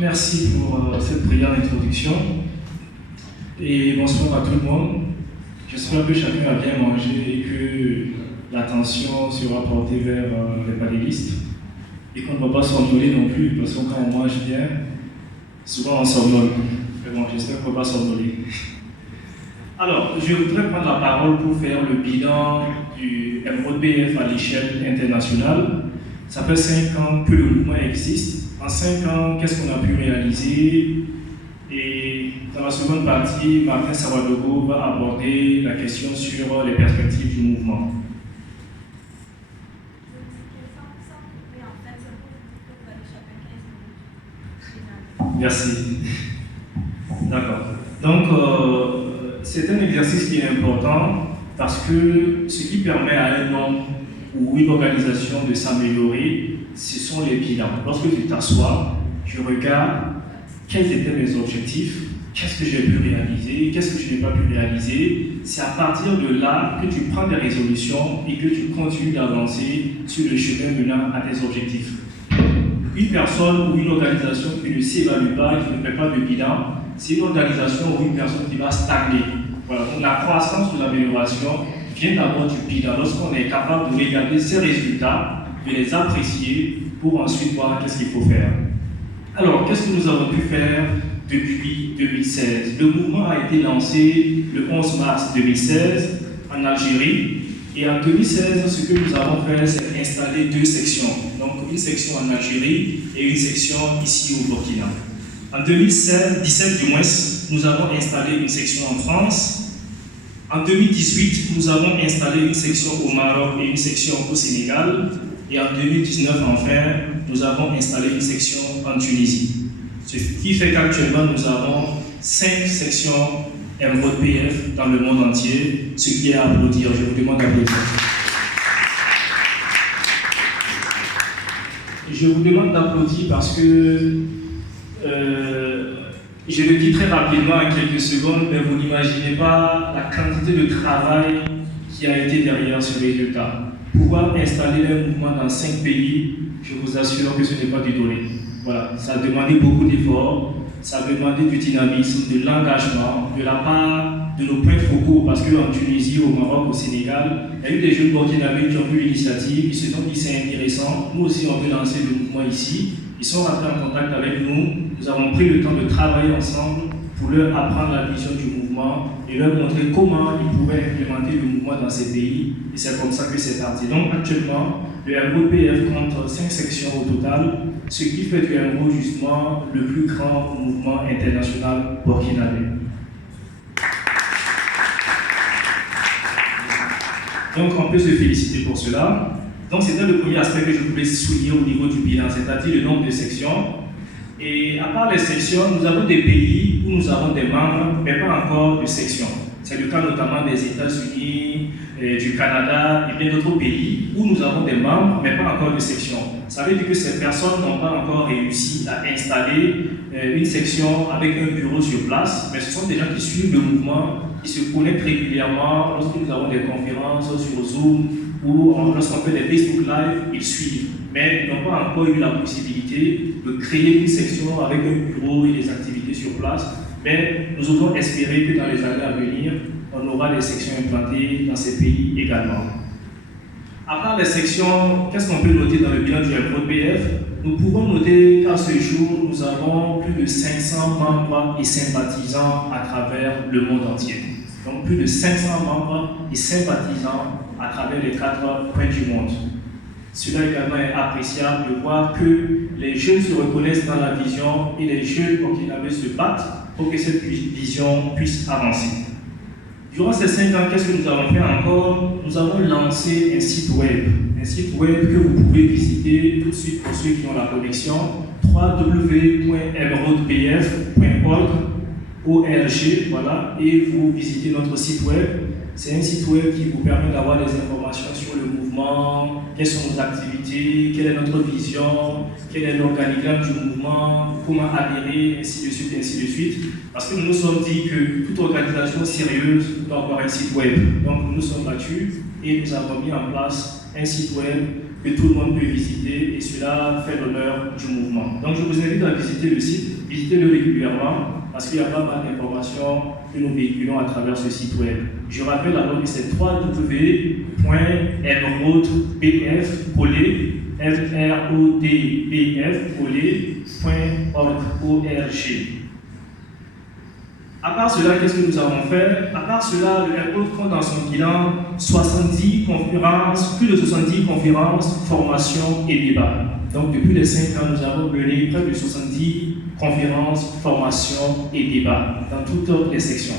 Merci pour cette brillante introduction et bonsoir à tout le monde. J'espère que chacun a bien mangé et que l'attention sera portée vers les panélistes et qu'on ne va pas somnoler non plus, parce que quand on mange bien, souvent on somnole. Mais bon, j'espère qu'on ne va pas somnoler. Alors, je voudrais prendre la parole pour faire le bilan du MRODBF à l'échelle internationale. Ça fait 5 ans que le mouvement existe. En 5 ans, qu'est-ce qu'on a pu réaliser? Et dans la seconde partie, Martin Savadogo va aborder la question sur les perspectives du mouvement. Merci. D'accord. Donc, c'est un exercice qui est important parce que ce qui permet à un homme ou une organisation de s'améliorer, ce sont les bilans. Lorsque tu t'assois, tu regardes quels étaient mes objectifs, qu'est-ce que j'ai pu réaliser, qu'est-ce que je n'ai pas pu réaliser. C'est à partir de là que tu prends des résolutions et que tu continues d'avancer sur le chemin menant à tes objectifs. Une personne ou une organisation qui ne s'évalue pas et qui ne fait pas de bilan, c'est une organisation ou une personne qui va stagner. Voilà. Donc la croissance ou l'amélioration vient d'abord du bilan. Lorsqu'on est capable de regarder ses résultats, de les apprécier pour ensuite voir qu'est-ce qu'il faut faire. Alors, qu'est-ce que nous avons pu faire depuis 2016? Le mouvement a été lancé le 11 mars 2016 en Algérie. Et en 2016, ce que nous avons fait, c'est installer 2 sections. Donc, une section en Algérie et une section ici au Burkina. En 2017 du moins, nous avons installé une section en France. En 2018, nous avons installé une section au Maroc et une section au Sénégal. Et en 2019, enfin, nous avons installé une section en Tunisie. Ce qui fait qu'actuellement, nous avons 5 sections MRODBF dans le monde entier, ce qui est à applaudir. Je vous demande d'applaudir. Je vous demande d'applaudir parce que je le dis très rapidement en quelques secondes, mais vous n'imaginez pas la quantité de travail qui a été derrière ce résultat. Pouvoir installer un mouvement dans 5 pays, je vous assure que ce n'est pas du donné. Voilà, ça a demandé beaucoup d'efforts, ça a demandé du dynamisme, de l'engagement, de la part de nos points focaux, parce qu'en Tunisie, au Maroc, au Sénégal, il y a eu des jeunes burkinabés qui ont pris l'initiative, ils se sont dit c'est intéressant, nous aussi on veut lancer le mouvement ici, ils sont rentrés en contact avec nous, nous avons pris le temps de travailler ensemble pour leur apprendre la vision du mouvement et leur montrer comment ils pouvaient implémenter le mouvement dans ces pays. Et c'est comme ça que c'est parti. Donc actuellement, le MRODBF compte 5 sections au total, ce qui fait du MRO justement le plus grand mouvement international burkinabé. Donc on peut se féliciter pour cela. Donc c'était le premier aspect que je voulais souligner au niveau du bilan, c'est-à-dire le nombre de sections. Et à part les sections, nous avons des pays où nous avons des membres, mais pas encore de sections. C'est le cas notamment des États-Unis, du Canada et bien d'autres pays où nous avons des membres, mais pas encore de sections. Ça veut dire que ces personnes n'ont pas encore réussi à installer une section avec un bureau sur place, mais ce sont des gens qui suivent le mouvement, qui se connectent régulièrement lorsque nous avons des conférences sur Zoom ou lorsqu'on fait des Facebook Live, ils suivent. Mais ils n'ont pas encore eu la possibilité de créer une section avec un bureau et des activités sur place. Mais nous osons espérer que dans les années à venir, on aura des sections implantées dans ces pays également. À part les sections, qu'est-ce qu'on peut noter dans le bilan du MRODBF? Nous pouvons noter qu'à ce jour, nous avons plus de 500 membres et sympathisants à travers le monde entier. Donc plus de 500 membres et sympathisants à travers les 4 coins du monde. Cela également est appréciable de voir que les jeunes se reconnaissent dans la vision et les jeunes burkinabés se battent pour que cette vision puisse avancer. Durant ces 5 ans, qu'est-ce que nous avons fait encore? Nous avons lancé un site web que vous pouvez visiter tout de suite pour ceux qui ont la connexion, www.mrodbf.org, voilà, et vous visitez notre site web. C'est un site web qui vous permet d'avoir des informations sur le mouvement, quelles sont nos activités, quelle est notre vision, quel est l'organigramme du mouvement, comment adhérer, ainsi de suite, ainsi de suite. Parce que nous nous sommes dit que toute organisation sérieuse doit avoir un site web. Donc nous nous sommes battus et nous avons mis en place un site web que tout le monde peut visiter et cela fait l'honneur du mouvement. Donc je vous invite à visiter le site, visitez-le régulièrement parce qu'il y a pas mal d'informations que nous véhiculons à travers ce site web. Je rappelle alors que c'est www.elrodbf FRODBF.org. À part cela, qu'est-ce que nous avons fait? À part cela, le Airport compte dans son bilan 70 conférences, plus de 70 conférences, formations et débats. Donc depuis les 5 ans, nous avons mené près de 70 conférences, formations et débats dans toutes les sections.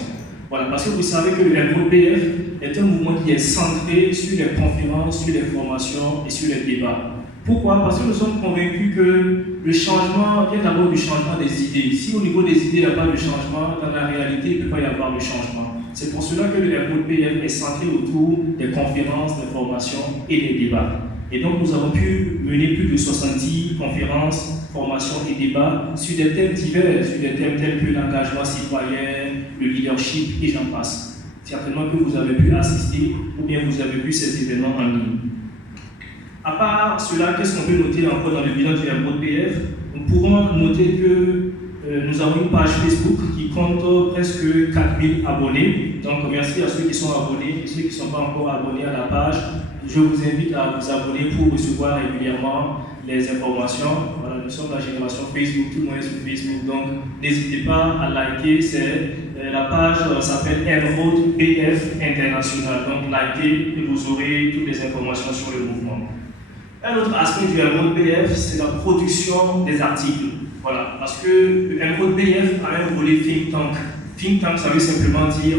Voilà, parce que vous savez que le ROPF est un mouvement qui est centré sur les conférences, sur les formations et sur les débats. Pourquoi? Parce que nous sommes convaincus que le changement vient d'abord du changement des idées. Si au niveau des idées, il n'y a pas de changement, dans la réalité, il ne peut pas y avoir de changement. C'est pour cela que le ROPF est centré autour des conférences, des formations et des débats. Et donc, nous avons pu mener plus de 70 conférences, formations et débats sur des thèmes divers, sur des thèmes tels que l'engagement citoyen, le leadership et j'en passe. Certainement que vous avez pu assister ou bien vous avez vu ces événements en ligne. À part cela, qu'est-ce qu'on peut noter encore dans le bilan du ROPF? Nous pourrons noter que nous avons une page Facebook qui compte presque 4000 abonnés. Donc merci à ceux qui sont abonnés et ceux qui ne sont pas encore abonnés à la page. Je vous invite à vous abonner pour recevoir régulièrement les informations. Voilà, nous sommes la génération Facebook, tout le monde est sur Facebook. Donc n'hésitez pas à liker. La page s'appelle ROPF International. Donc likez et vous aurez toutes les informations sur le mouvement. Un autre aspect du ROPF, c'est la production des articles. Voilà, parce que le ROPF a un volet think tank. Think tank, ça veut simplement dire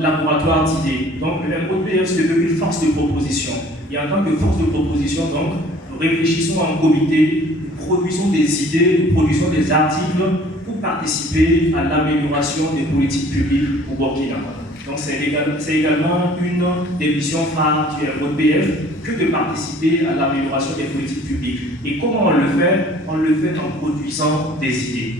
laboratoire d'idées. Donc le ROPF, c'est devenu une force de proposition. Et en tant que force de proposition, donc, nous réfléchissons en comité, nous produisons des idées, nous produisons des articles pour participer à l'amélioration des politiques publiques au Burkina. Donc c'est également une des missions phares du ROPF que de participer à l'amélioration des politiques publiques. Et comment on le fait? On le fait en produisant des idées.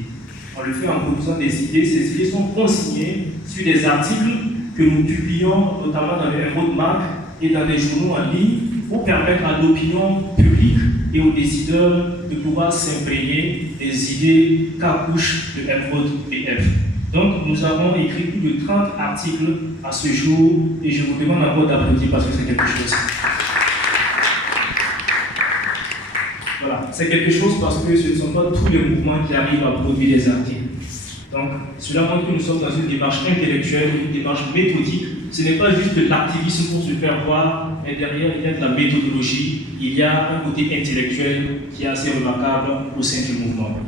On le fait en produisant des idées. Ces idées sont consignées sur des articles que nous publions notamment dans les roadmaps et dans les journaux en ligne pour permettre à l'opinion publique et aux décideurs de pouvoir s'imprégner des idées qu'accouche le ROPF. Donc, nous avons écrit plus de 30 articles à ce jour et je vous demande encore d'applaudir parce que c'est quelque chose. Voilà, c'est quelque chose parce que ce ne sont pas tous les mouvements qui arrivent à produire des articles. Donc, cela montre que nous sommes dans une démarche intellectuelle, une démarche méthodique. Ce n'est pas juste de l'activisme pour se faire voir, mais derrière, il y a de la méthodologie, il y a un côté intellectuel qui est assez remarquable au sein du mouvement.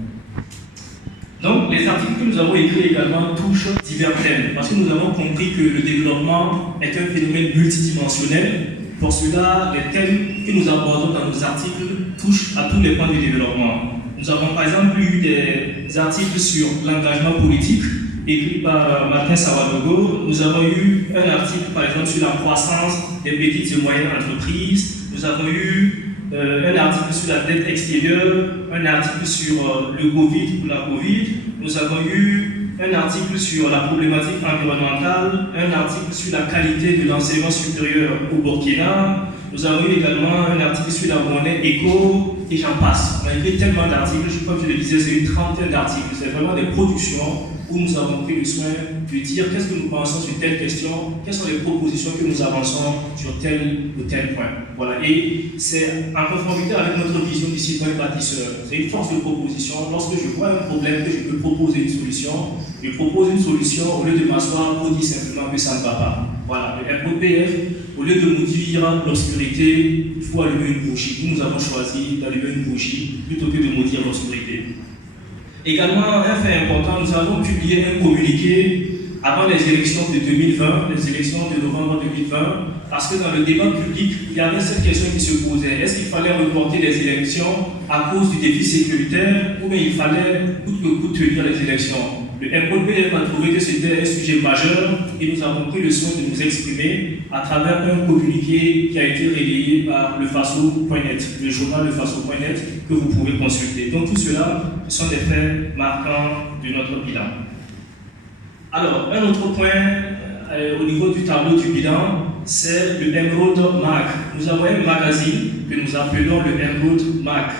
Donc, les articles que nous avons écrits également touchent divers thèmes, parce que nous avons compris que le développement est un phénomène multidimensionnel. Pour cela, les thèmes que nous abordons dans nos articles touchent à tous les points du développement. Nous avons par exemple eu des articles sur l'engagement politique, écrit par Martin Savadogo. Nous avons eu un article par exemple sur la croissance des petites et moyennes entreprises. Nous avons eu un article sur la dette extérieure, un article sur le Covid ou la Covid. Nous avons eu un article sur la problématique environnementale, un article sur la qualité de l'enseignement supérieur au Burkina. Nous avons eu également un article sur la monnaie éco et j'en passe. On a écrit tellement d'articles, je crois que je le disais, c'est une trentaine d'articles. C'est vraiment des productions où nous avons pris le soin de dire qu'est-ce que nous pensons sur telle question, quelles sont les propositions que nous avançons sur tel ou tel point. Voilà. Et c'est en conformité avec notre vision du citoyen bâtisseur. C'est une force de proposition. Lorsque je vois un problème, que je peux proposer une solution, je propose une solution au lieu de m'asseoir pour dire simplement que ça ne va pas. Voilà. Le ROPF, au lieu de nous dire l'obscurité, il faut allumer une bougie. Nous avons choisi d'allumer une bougie plutôt que de maudire l'obscurité. Également, un fait important, nous avons publié un communiqué avant les élections de 2020, les élections de novembre 2020, parce que dans le débat public, il y avait cette question qui se posait. Est-ce qu'il fallait reporter les élections à cause du défi sécuritaire ou bien il fallait coûte que coûte tenir les élections? Le ROPF a trouvé que c'était un sujet majeur et nous avons pris le soin de nous exprimer à travers un communiqué qui a été relayé par lefaso.net, le journal lefaso.net que vous pouvez consulter. Donc tout cela, ce sont des faits marquants de notre bilan. Alors, un autre point au niveau du tableau du bilan, c'est le Emerald Mag. Nous avons un magazine que nous appelons le Emerald Mag.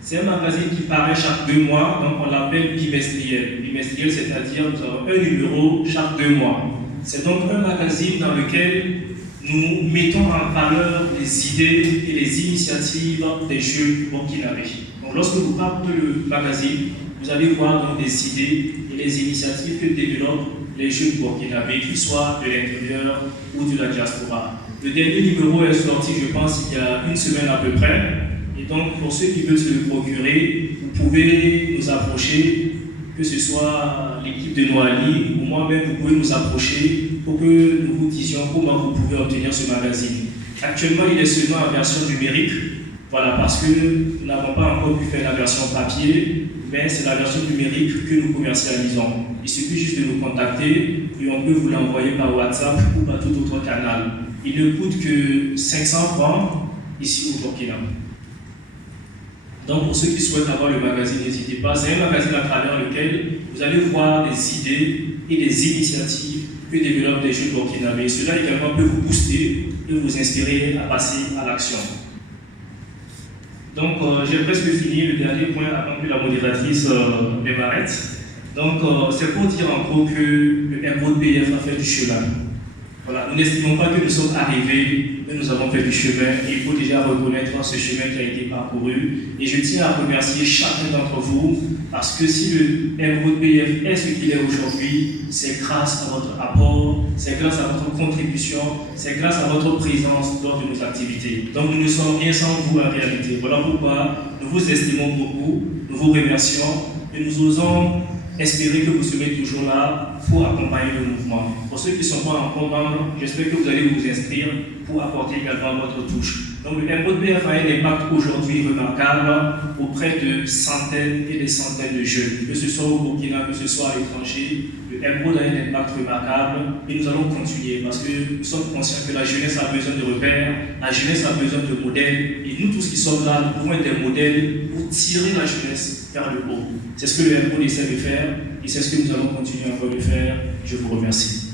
C'est un magazine qui paraît chaque 2 mois, donc on l'appelle bimestriel. Bimestriel, c'est-à-dire nous avons un numéro chaque 2 mois. C'est donc un magazine dans lequel nous mettons en valeur les idées et les initiatives des jeunes burkinabés. Donc lorsque vous partez le magazine, vous allez voir donc des idées et les initiatives que développent les jeunes burkinabés, qu'ils soient de l'intérieur ou de la diaspora. Le dernier numéro est sorti, je pense, il y a 1 semaine à peu près. Et donc, pour ceux qui veulent se le procurer, vous pouvez nous approcher, que ce soit l'équipe de Noali ou moi-même, vous pouvez nous approcher pour que nous vous disions comment vous pouvez obtenir ce magazine. Actuellement, il est seulement en version numérique, voilà, parce que nous n'avons pas encore pu faire la version papier, mais c'est la version numérique que nous commercialisons. Il suffit juste de nous contacter et on peut vous l'envoyer par WhatsApp ou par tout autre canal. Il ne coûte que 500 francs ici au Burkina. Donc pour ceux qui souhaitent avoir le magazine, n'hésitez pas. C'est un magazine à travers lequel vous allez voir des idées et des initiatives que développent des jeunes burkinabés. Cela également peut vous booster et vous inspirer à passer à l'action. Donc j'ai presque fini le dernier point avant que la modératrice ne m'arrête. Donc c'est pour dire en gros que le Emerald PF a fait du chemin. Voilà, nous n'estimons pas que nous sommes arrivés, mais nous avons fait du chemin et il faut déjà reconnaître ce chemin qui a été parcouru. Et je tiens à remercier chacun d'entre vous parce que si le Emerald PF est ce qu'il est aujourd'hui, c'est grâce à votre apport, c'est grâce à votre contribution, c'est grâce à votre présence lors de nos activités. Donc nous ne sommes rien sans vous en réalité. Voilà pourquoi nous vous estimons beaucoup, nous vous remercions et nous osons espérer que vous serez toujours là pour accompagner le mouvement. Pour ceux qui ne sont pas encore membres, j'espère que vous allez vous inscrire pour apporter également votre touche. Donc le Emerald PF a un impact aujourd'hui remarquable auprès de centaines et des centaines de jeunes, que ce soit au Burkina, que ce soit à l'étranger. Le Emerald a un impact remarquable et nous allons continuer parce que nous sommes conscients que la jeunesse a besoin de repères, la jeunesse a besoin de modèles et nous tous qui sommes là, nous pouvons être des modèles pour tirer la jeunesse vers le haut. C'est ce que le Emerald essaie de faire et c'est ce que nous allons continuer encore de faire. Je vous remercie.